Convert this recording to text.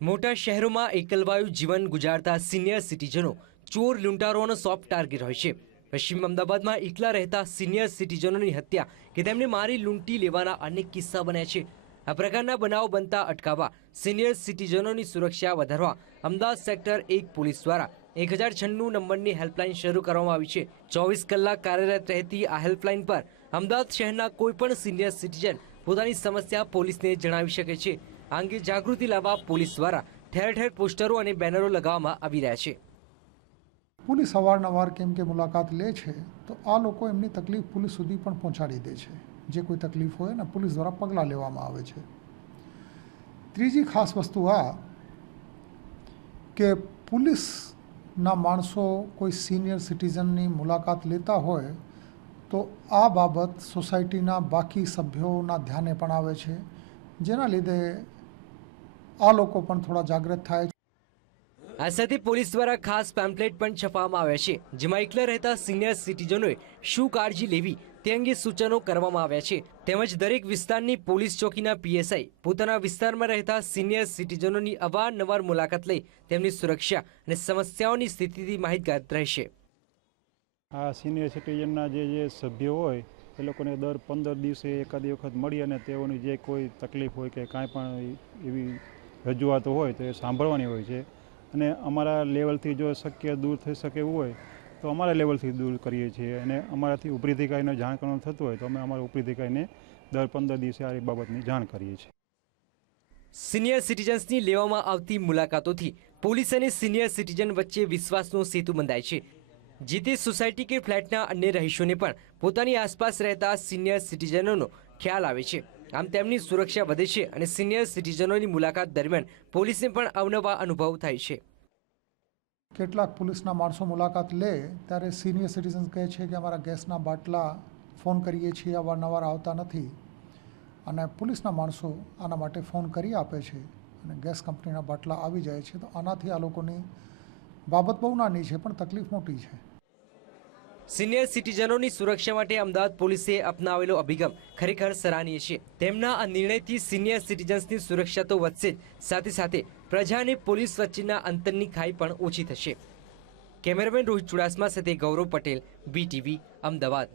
મોટા શહેરોમાં એકલવાયુ જીવન ગુજારતા સિનિયર સિટીઝનો ચોર લૂંટારોનો સોફ્ટ ટાર્ગેટ હોય છે. પશ્ચિમ અમદાવાદમાં એકલા રહેતા સિનિયર સિટીઝનોની હત્યા કે તેમને મારી લૂંટી લેવાના અનેક કિસ્સા બન્યા છે. આ પ્રકારના બનાવો બનતા અટકાવવા સિનિયર સિટીઝનોની સુરક્ષા વધારવા અમદાવાદ સેક્ટર એક પોલીસ દ્વારા એક હજાર છન્નું નંબરની હેલ્પલાઇન શરૂ કરવામાં આવી છે. ચોવીસ કલાક કાર્યરત રહેતી આ હેલ્પલાઇન પર અમદાવાદ શહેરના કોઈપણ સિનિયર સિટીઝન પોતાની સમસ્યા પોલીસને જણાવી શકે છે. આ અંગે જાગૃતિ લાવવા પોલીસ દ્વારા ઠેર ઠેર પોસ્ટરો અને બેનરો લગાવવામાં આવી રહ્યા છે. પોલીસ અવારનવાર કેમ કે મુલાકાત લે છે, તો આ લોકો એમની તકલીફ પોલીસ સુધી પણ પહોંચાડી દે છે. જે કોઈ તકલીફ હોય ને પોલીસ દ્વારા પગલાં લેવામાં આવે છે. ત્રીજી ખાસ વસ્તુ આ કે પોલીસના માણસો કોઈ સિનિયર સિટીઝનની મુલાકાત લેતા હોય, તો આ બાબત સોસાયટીના બાકી સભ્યોના ધ્યાને પણ આવે છે. જેના લીધે આ લોકો પણ થોડા જાગૃત થાય છે. આ સાથે પોલીસ દ્વારા ખાસ પેમ્પલેટ પણ છપાવવામાં આવ્યા છે જેમાં એકલા રહેતા સિનિયર સિટીઝનોએ શું કાળજી લેવી તે અંગે સૂચનો કરવામાં આવ્યા છે. તેમજ દરેક વિસ્તારની પોલીસ ચોકીના પીએસઆઈ પોતાના વિસ્તારમાં રહેતા સિનિયર સિટીઝનોની અવારનવાર મુલાકાત લઈ તેમની સુરક્ષા અને સમસ્યાઓની સ્થિતિથી માહિતગાર રહેશે. આ સિનિયર સિટીઝનના જે જે સભ્યો હોય એ લોકોને દર પંદર દિવસે એકાદી વખત મળી અને તેઓની જે કોઈ તકલીફ હોય કે કાંઈ પણ એવી રજૂઆતો હોય તો એ સાંભળવાની હોય છે. અને અમારા લેવલથી જો શક્ય દૂર થઈ શકે એવું હોય, તો અમારા લેવલથી દૂર કરીએ છીએ. અને અમારાથી ઉપરી અધિકારીને જાણ કરવાનું થતું હોય, તો અમે અમારા ઉપરી દર પંદર દિવસે આ બાબતની જાણ કરીએ છીએ. સિનિયર સિટીઝન્સની લેવામાં આવતી મુલાકાતોથી પોલીસ અને સિનિયર સિટીઝન વચ્ચે વિશ્વાસનો સેતુ બંધાય છે. જે તે સોસાયટી કે ફ્લેટના અન્ય રહીશોને પણ પોતાની આસપાસ રહેતા સિનિયર સિટીઝનોનો ખ્યાલ આવે છે. આમ તેમની સુરક્ષા વધે છે અને સિનિયર સિટીઝનોની મુલાકાત દરમિયાન પોલીસને પણ અવનવા અનુભવ થાય છે. કેટલાક પોલીસના માણસો મુલાકાત લે ત્યારે સિનિયર સિટીઝન્સ કહે છે કે અમારા ગેસના બાટલા ફોન કરીએ છીએ, અવારનવાર આવતા નથી. અને પોલીસના માણસો આના માટે ફોન કરી આપે છે અને ગેસ કંપનીના બાટલા આવી જાય છે. તો આનાથી આ લોકોની બાબત બહુ નાની છે, પણ તકલીફ મોટી છે. સિનિયર સિટીઝનોની સુરક્ષા માટે અમદાવાદ પોલીસે અપનાવેલો અભિગમ ખરેખર સરાહનીય છે. તેમના આ નિર્ણયથી સિનિયર સિટીઝન્સની સુરક્ષા તો વધશે જ. સાથે સાથે પ્રજા અને પોલીસ વચ્ચેના અંતરની ખાઈ પણ ઓછી થશે. કેમેરામેન રોહિત ચુડાસમા સાથે ગૌરવ પટેલ બીટીવી અમદાવાદ.